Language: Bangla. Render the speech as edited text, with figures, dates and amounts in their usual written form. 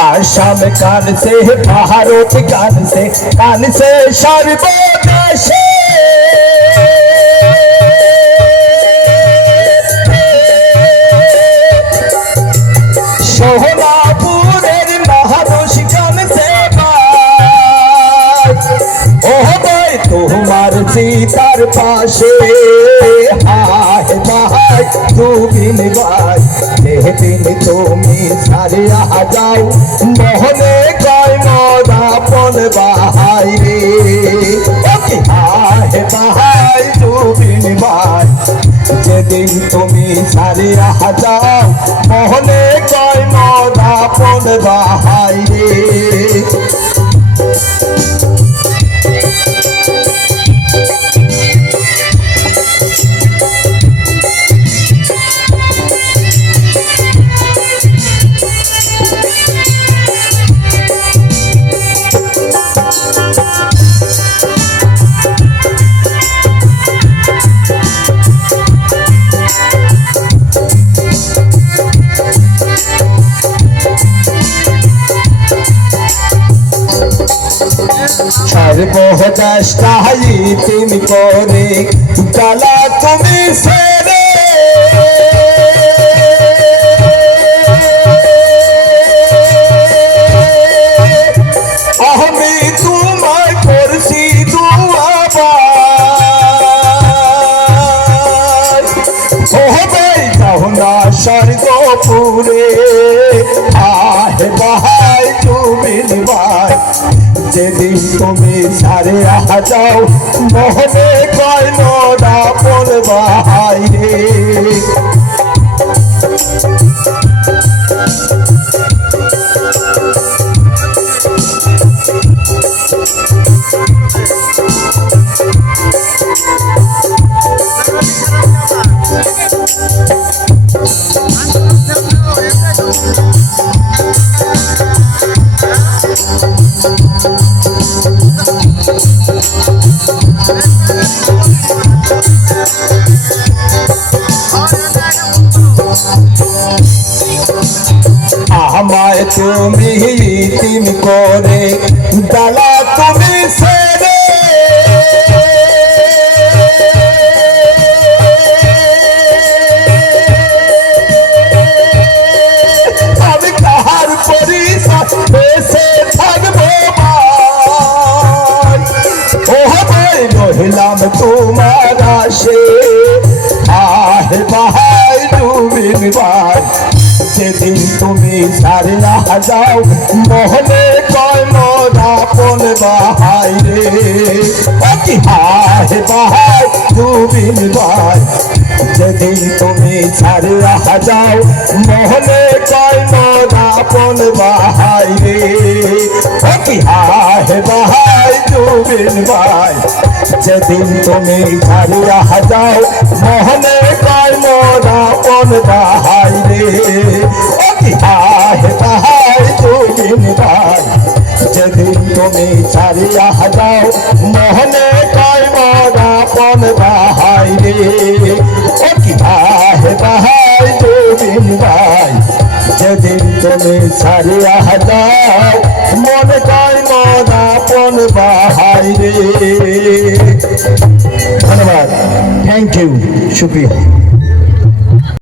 आसाम कान से भारत कान से सर्वदेशे सोहलापुरेर महादोष गान से ओ भाई तुम्हार सीतार पाशे हाय भाई तू बिन भाई दिन তুমি সারে যাও মোহনে কয় মদাপন বাহাই রে হায় বাহাই তুমি ভাই যেদিন তুমি সারে যাও মোহনে কয় মদাপন বাহাই রে সর্বদাস্তাই তুমি করে জ্বালা তুমি সেরে আমি তোমায় করছি দুয়াবার ও ভাই যাও না স্বর্গপুরে আহে ভাই তুমি ভাই যেদিন তুমি সারে যাও মোহনে কয় মদাপন বাহাই রে আমায় তুমি তিন করে জ্বালা তুমি সেরে আমি কাহার পরিচয় এসে থাকবো ও ভাই রহিলাম তোমার আসে আহে ভাই ডুবিন ভাই যেদিন তুমি সারে যাও মোহনে কয় মদাপন বাহাই রে হায় বাহাই ডুবিন ভাই যেদিন তুমি সারে যাও মোহনে কয় মদাপন বাহাই রে হায় বাহাই ডুবিন ভাই যেদিন তুমি সারে যাও মোহনে কয় মদাপন বাহাই রে হায় বাহাই ডুবিন ভাই যেদিন তুমি সারে যাও মোহনে কয় মদাপন বাহাই রে হায় বাহাই ডুবিন ভাই যেদিন তুমি সারে যাও মনে কয় মদাপন বাহাই রে ধন্যবাদ থ্যাংক ইউ শুক্রিয়া